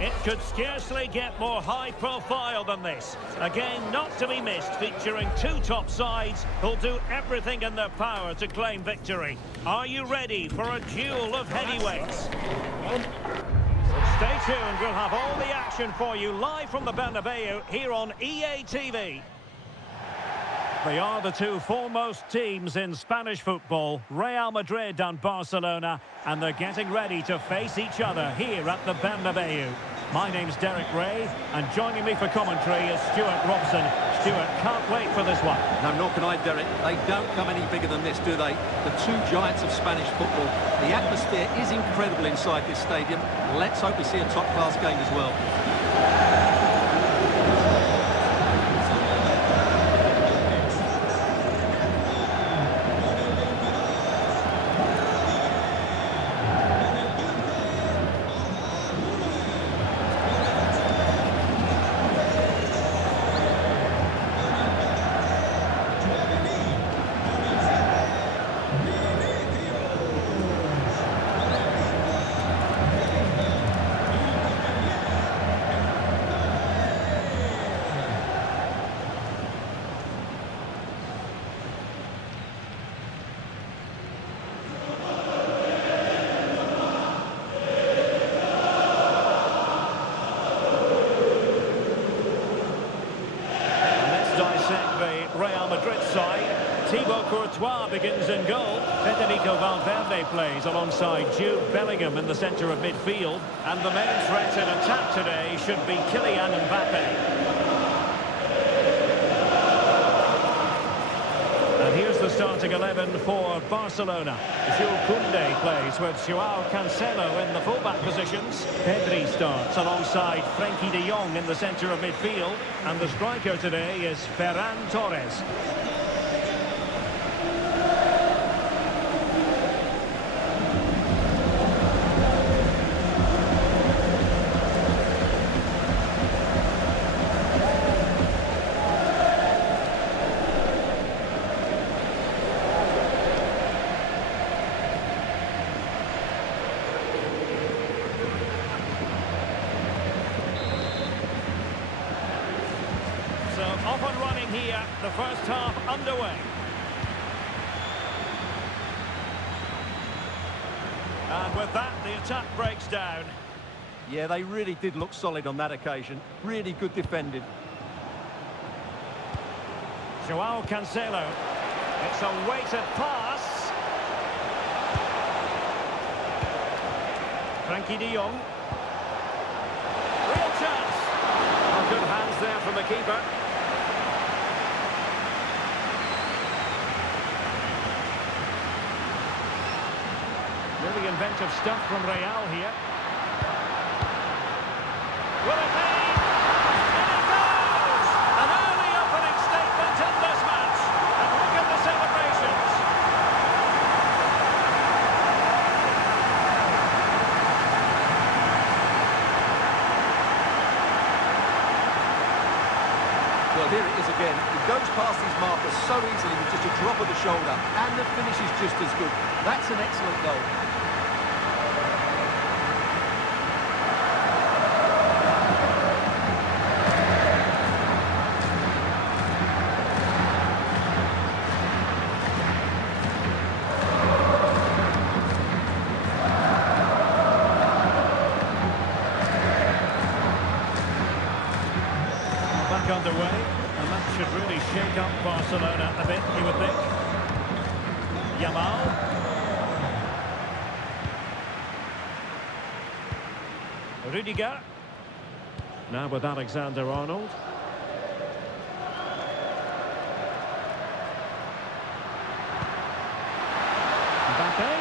It could scarcely get more high profile than this. Again, not to be missed, featuring two top sides who'll do everything in their power to claim victory. Are you ready for a duel of heavyweights? Stay tuned, we'll have all the action for you live from the Bernabeu here on EA TV. They are the two foremost teams in Spanish football, Real Madrid and Barcelona, and they're getting ready to face each other here at the Bernabeu. My name's Derek Ray, and joining me for commentary is Stuart Robson. Stuart, can't wait for this one. No, nor can I, Derek. They don't come any bigger than this, do they? The two giants of Spanish football. The atmosphere is incredible inside this stadium. Let's hope we see a top-class game as well. Real Madrid side. Thibaut Courtois begins in goal. Federico Valverde plays alongside Jude Bellingham in the centre of midfield. And the main threat in attack today should be Kylian Mbappe. And here's the starting 11 for Barcelona. Jules Koundé plays with Joao Cancelo in the fullback positions. Pedri starts alongside Frenkie de Jong in the centre of midfield. And the striker today is Ferran Torres. So off and running here, the first half underway. And with that, the attack breaks down. Yeah, they really did look solid on that occasion. Really good defending. Joao Cancelo. It's a weighted pass. Frenkie de Jong. Real chance. Oh, good hands there from the keeper. Really inventive stuff from Real here. Will it be? And it goes! An early opening statement in this match. And look at the celebrations. Well, here it is again. He goes past his marker so easily with just a drop of the shoulder. And the finish is just as good. That's an excellent goal. Back underway, and that should really shake up Barcelona a bit, you would think. Yamal. Rudiger. Now with Alexander-Arnold. Mbappe.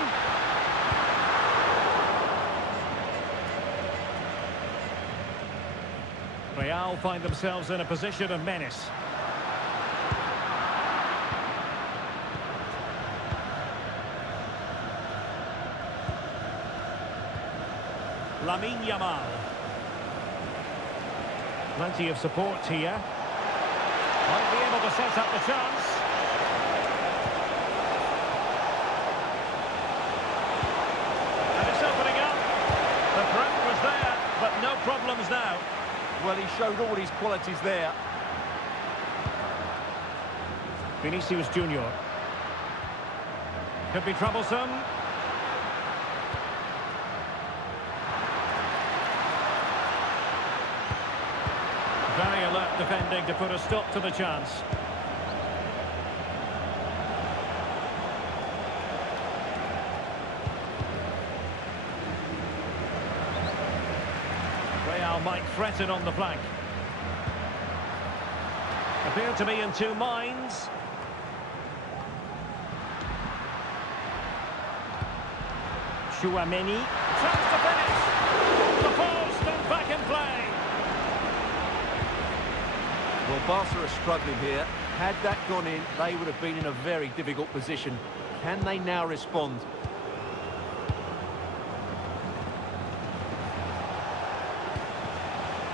Real find themselves in a position of menace. Lamine Yamal. Plenty of support here. Might be able to set up the chance. And it's opening up. The threat was there, but no problem showed all his qualities there. Vinicius Junior. Could be troublesome. Very alert defending to put a stop to the chance. Real might threaten on the flank. Appear to be in two minds. Chouameni. Chance to finish. The post and back in play. Well, Barca are struggling here. Had that gone in, they would have been in a very difficult position. Can they now respond?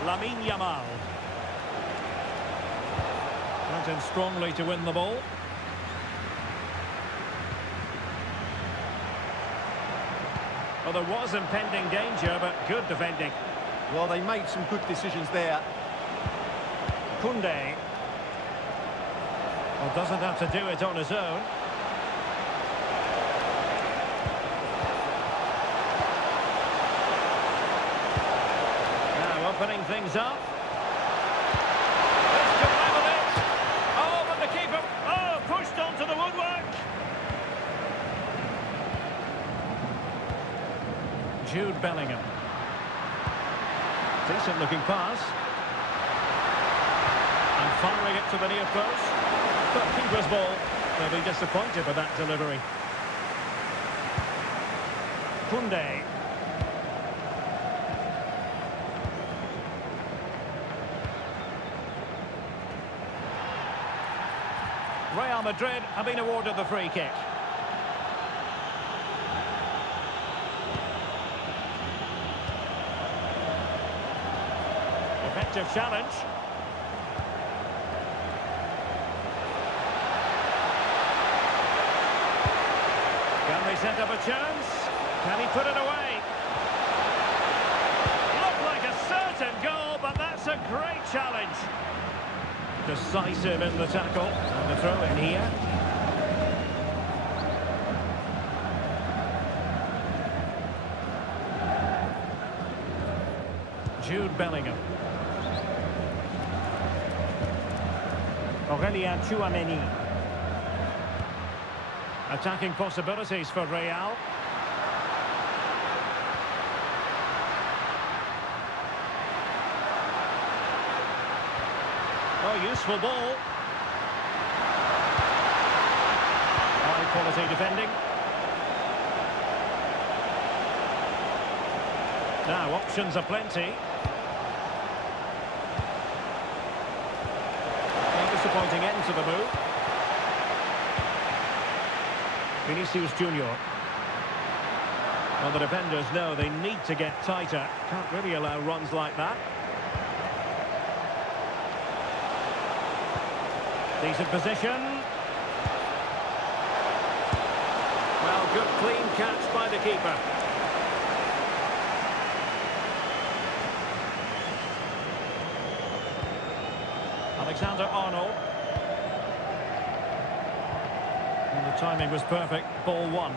Lamine Yamal. Went in strongly to win the ball. Well, there was impending danger, but good defending. Well, they made some good decisions there. Koundé. Well, doesn't have to do it on his own. Now opening things up. This could level it. Oh, but the keeper, pushed onto the woodwork. Jude Bellingham. Decent looking pass. And firing it to the near post. But keeper's ball. They'll be disappointed with that delivery. Koundé. Real Madrid have been awarded the free kick. Effective challenge. Can they set up a chance? Can he put it away? Looked like a certain goal, but that's a great challenge. Decisive in the tackle. And the throw in here. Jude Bellingham. Aurelien Chouameni. Attacking possibilities for Real. Oh, useful ball. High quality defending. Now options are plenty. Disappointing end to the move. Vinicius Junior. Well, the defenders know they need to get tighter. Can't really allow runs like that. Decent position. Well, good clean catch by the keeper. Alexander-Arnold. And the timing was perfect. Ball one.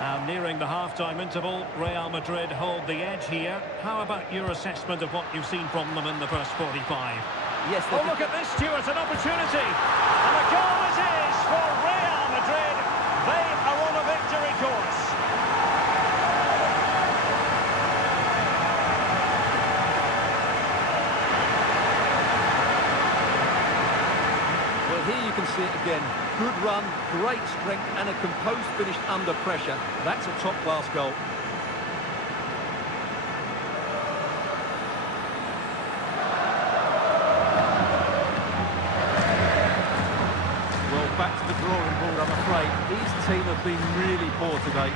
Now nearing the half-time interval, Real Madrid hold the edge here. How about your assessment of what you've seen from them in the first 45? Yes. Oh, look at this, Stuart, an opportunity. And a goal it is for Real Madrid. They are on a victory course. Well, here you can see it again. Good run, great strength, and a composed finish under pressure. That's a top-class goal. Well, back to the drawing board, I'm afraid. These team have been really poor today.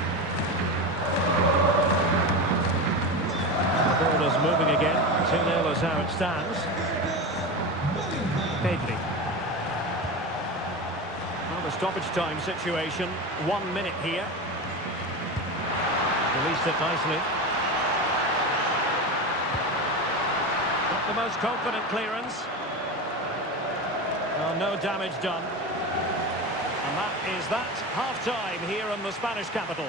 The ball is moving again. 2-0 is how it stands. Pedri. Well, the stoppage time situation. 1 minute here. Released it nicely. Not the most confident clearance. Well, no damage done. And that is that. Half-time here in the Spanish capital.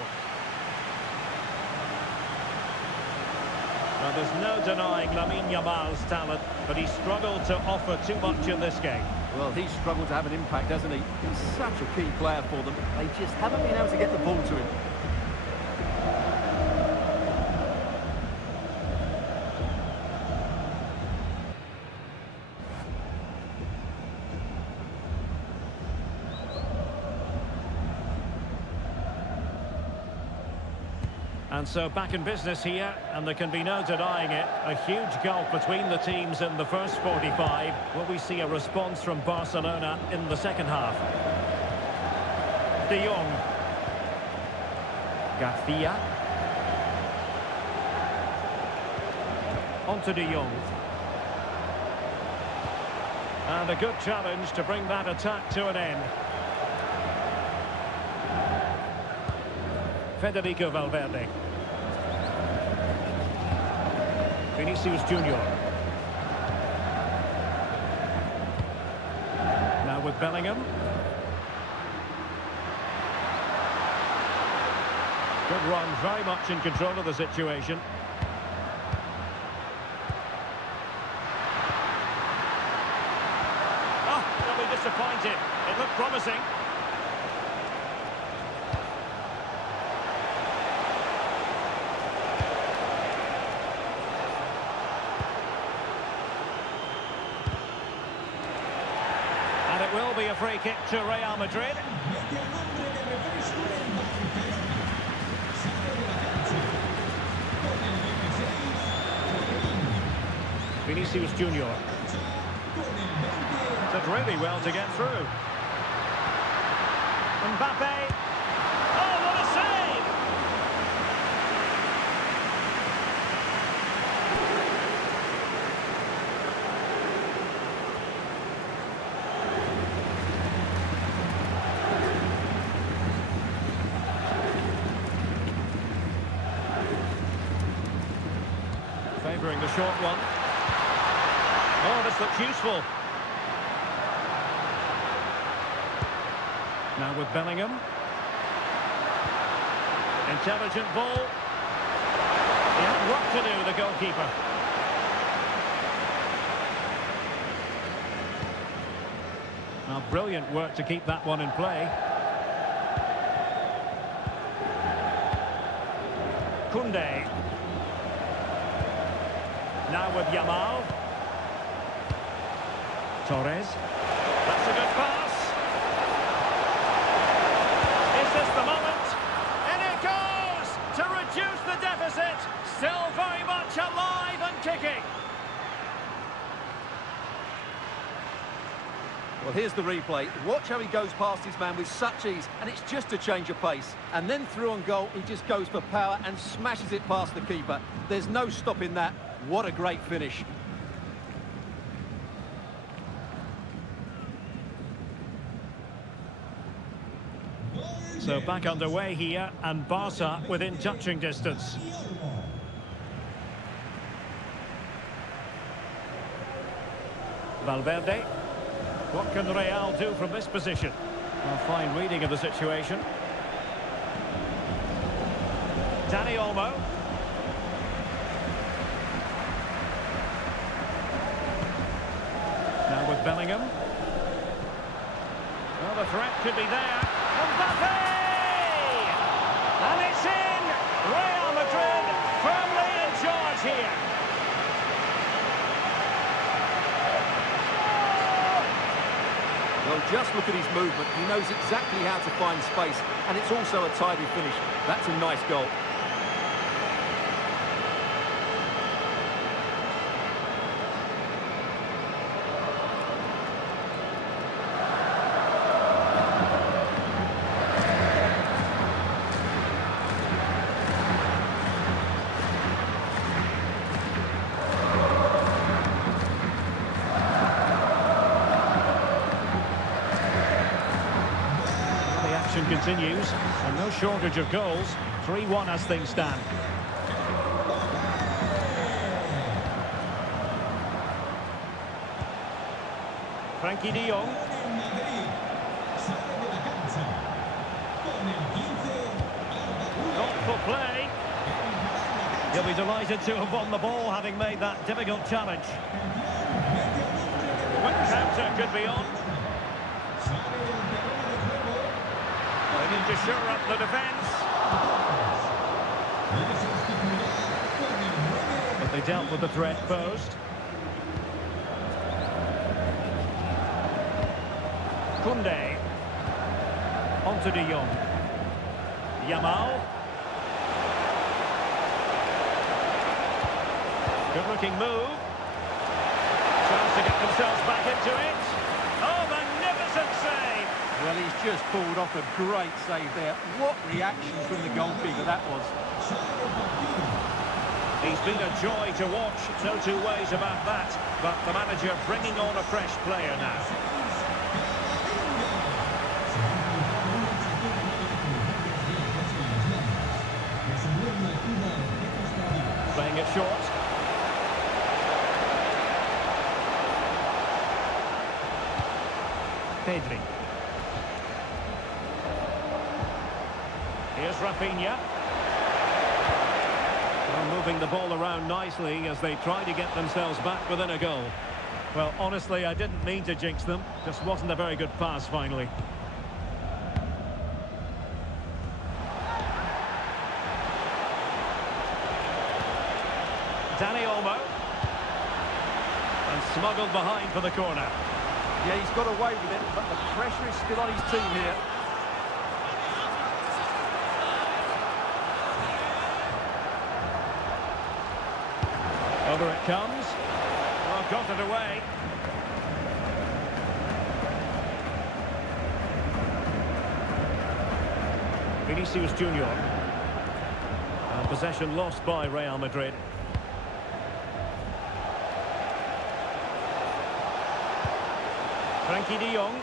Well, there's no denying Lamine Yamal's talent, but he struggled to offer too much in this game. Well, he's struggled to have an impact, hasn't he? He's such a key player for them. They just haven't been able to get the ball to him. And so back in business here, and there can be no denying it. A huge gulf between the teams in the first 45. Will we see a response from Barcelona in the second half? De Jong. Garcia. On to De Jong. And a good challenge to bring that attack to an end. Federico Valverde. Vinicius Junior. Now with Bellingham. Good run, very much in control of the situation. Oh, they'll be disappointed. It looked promising. And it will be a free kick to Real Madrid. Vinicius Junior. Did really well to get through. Mbappe. Oh, what a save! Favouring the short one. Oh, this looks useful. Now with Bellingham. Intelligent ball. He had work to do, the goalkeeper. Now, brilliant work to keep that one in play. Koundé. Now with Yamal. Torres. That's a good pass. Is this the moment? And it goes to reduce the deficit. Still very much alive and kicking. Well, here's the replay. Watch how he goes past his man with such ease, and it's just a change of pace. And then through on goal, he just goes for power and smashes it past the keeper. There's no stopping that. What a great finish. So back underway here, and Barca within touching distance. Valverde. What can Real do from this position? A fine reading of the situation. Dani Olmo. Now with Bellingham. Well, the threat could be there. Mbappe! And it's in! Real Madrid firmly in charge here. Well, just look at his movement. He knows exactly how to find space, and it's also a tidy finish. That's a nice goal. action continues, and no shortage of goals. 3-1 as things stand. Frankie de Jong. Thoughtful play. He'll be delighted to have won the ball, having made that difficult challenge. Quick counter could be on. They need to shore up the defence. But they dealt with the threat posed. Koundé. Onto de Jong. Yamal. Good looking move. Chance to get themselves back into it. Oh, magnificent save! Well, he's just pulled off a great save there. What reaction from the goalkeeper that was. He's been a joy to watch, no two ways about that. But the manager bringing on a fresh player now. Playing it short. Pedri. Here's Rafinha. Well, moving the ball around nicely as they try to get themselves back within a goal. Well, honestly, I didn't mean to jinx them. Just wasn't a very good pass finally. Dani Olmo. And smuggled behind for the corner. Yeah, he's got away with it, but the pressure is still on his team here. Over it comes. Well, got it away. Vinicius Junior. And possession lost by Real Madrid. Frankie de Jong.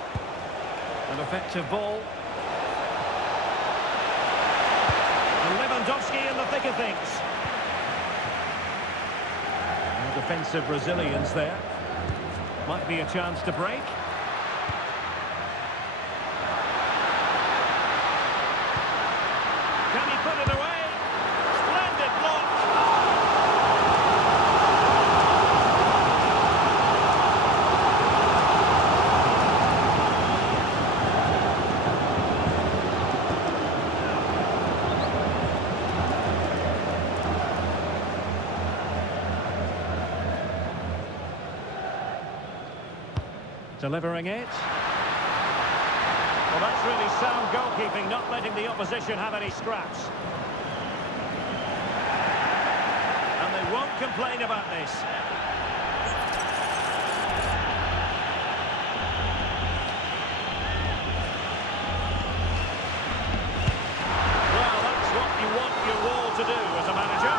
An effective ball. And Lewandowski in the thick of things. And defensive resilience there. Might be a chance to break. Can he put it away? Splendid block. Delivering it. Well, that's really sound goalkeeping, not letting the opposition have any scraps. And they won't complain about this. Well, that's what you want your wall to do as a manager.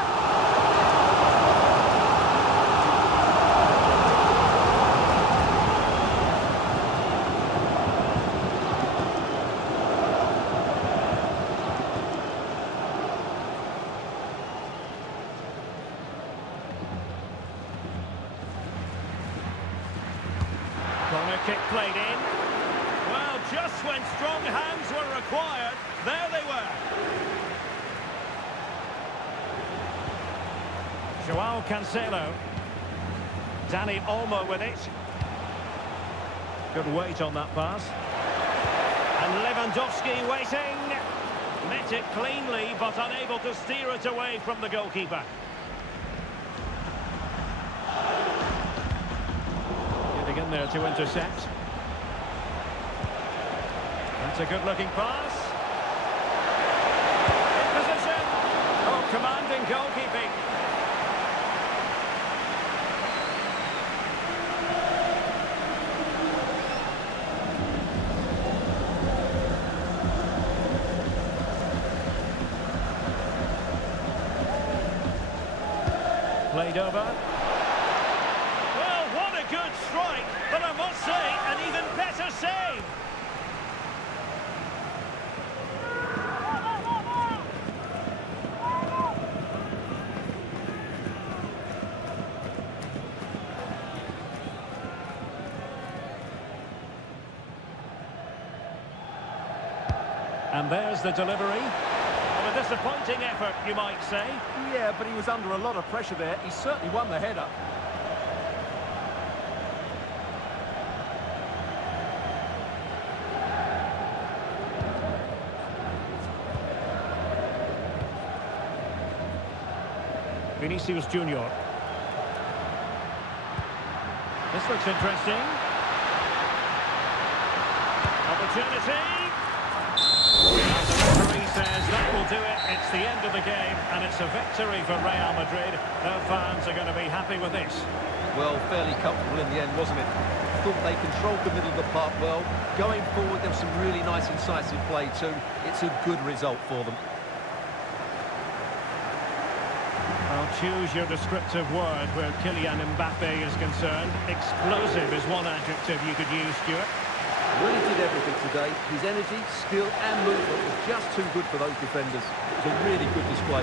Corner kick played in. Well, just when strong hands were required, there they were. Joao Cancelo. Dani Olmo with it. Good weight on that pass. And Lewandowski waiting. Met it cleanly, but unable to steer it away from the goalkeeper. In there to intercept. That's a good-looking pass. In position. Oh, commanding goalkeeping. Played over. Good strike, but I must say, an even better save. And there's the delivery. Well, a disappointing effort, you might say. Yeah, but he was under a lot of pressure there. He certainly won the header. Vinicius Junior. This looks interesting. Opportunity. And the referee says that will do it. It's the end of the game, and it's a victory for Real Madrid. No fans are going to be happy with this. Well, fairly comfortable in the end, wasn't it? Thought they controlled the middle of the park well. Going forward, there was some really nice, incisive play too. It's a good result for them. Well, choose your descriptive word where Kylian Mbappe is concerned. Explosive is one adjective you could use, Stuart. Really did everything today. His energy, skill and movement was just too good for those defenders. It was a really good display.